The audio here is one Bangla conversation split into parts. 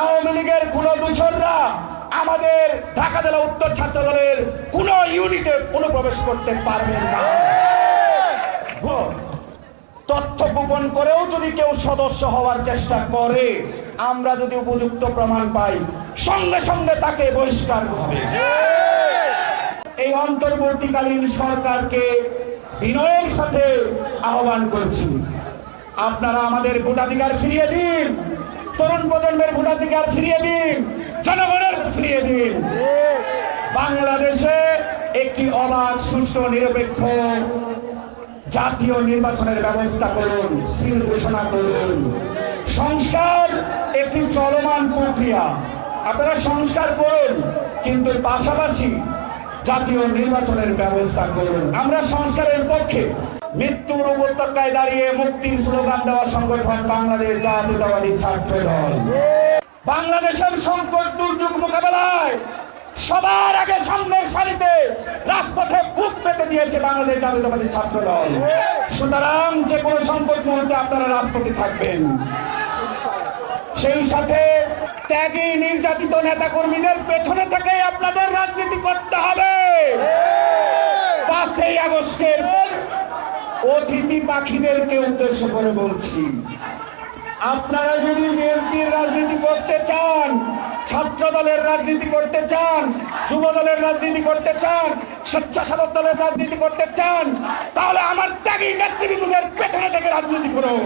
আওয়ামী লীগের কোন দূষণরা আমাদের ঢাকা জেলা উত্তর ছাত্র দলের কোন ইউনিটে অনুপ্রবেশ করতে পারবেন না। তথ্য গোপন করেও যদি কেউ সদস্য হওয়ার চেষ্টা করে, আমরা যদি উপযুক্ত প্রমাণ পাই, সঙ্গে সঙ্গে তাকে বহিষ্কার হবে। এই অন্তর্বর্তীকালীন সরকারকে বিনয়ের সাথে আহ্বান করছি। আপনারা আমাদের ভোটাধিকার ফিরিয়ে দিন। প্রজন্মের ভোটাধিকার ফিরিয়ে দিন। জনগণের ফিরিয়ে দিন। বাংলাদেশে একটি অবাধ, সুষ্ঠু, নিরপেক্ষ জাতীয় নির্বাচনের ব্যবস্থা করুন, সিল ঘোষণা করুন। সংস্কার একটি চলমান প্রক্রিয়া। আপনারা সংস্কার করুন, কিন্তু পাশাপাশি জাতীয় নির্বাচনের ব্যবস্থা করুন। আমরা সংস্কারের পক্ষে। মৃত্যুর উপত্যকায় দাঁড়িয়ে মুক্তির স্লোগান দেওয়া সংগঠন বাংলাদেশ জাতীয়তাবাদী ছাত্র দল। বাংলাদেশের সংকট দুর্যোগ মোকাবেলায় সবার আগে সামনের সারিতে রাজপথে বুক পেতে দিয়েছে বাংলাদেশ জাতীয়তাবাদী ছাত্র দল। সুতরাং যে কোনো সংকট মুহূর্তে আপনারা রাজপথে থাকবেন। সেই সাথে ত্যাগী নির্যাতিত নেতা কর্মীদের পেছনে থেকে আপনাদের রাজনীতি করতে হবে। পাঁচই আগস্টের অতিথি পাখিদেরকে উদ্দেশ্য করে বলছি, আপনারা যদি বিএনপির রাজনীতি করতে চান ছাত্র দলের রাজনীতি করতে চান যুব দলের রাজনীতি করতে চান, স্বেচ্ছাসেবক দলের রাজনীতি করতে চান, তাহলে আমার ত্যাগী নেতৃবৃন্দদের পেছনে থেকে রাজনীতি করুন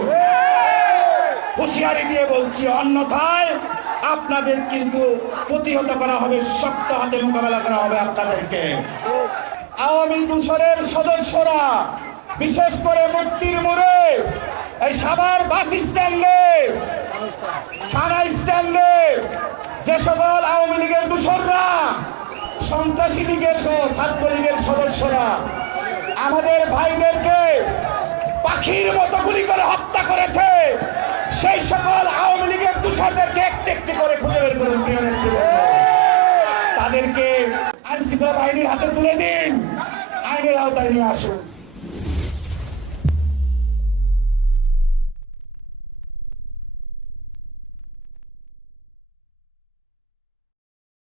হুঁশিয়ারি দিয়ে বলছি, অন্যথায় আপনাদের কিন্তু প্রতিহত করা হবে, শক্ত হাতে মোকাবেলা করা হবে আপনাদেরকে। আওয়ামী দূষণের সদস্যরা বিশেষ করে মুক্তির মোড়ে, এই সাভার বাস স্ট্যান্ডে থানা স্ট্যান্ডে, যে সকল আওয়ামী লীগের দূষণরা সন্ত্রাসী লীগের ছাত্রলীগের সদস্যরা, আমাদের ভাইদেরকে পাখির মতো গুলি করে হত্যা করেছে, সেই সকল আওয়ামী লীগের দূষণদেরকে একটি একটি করে খুঁজে বের করুন তাদেরকে আইন শৃঙ্খলা বাহিনীর হাতে তুলে দিন, আইনের আওতায় নিয়ে আসুন।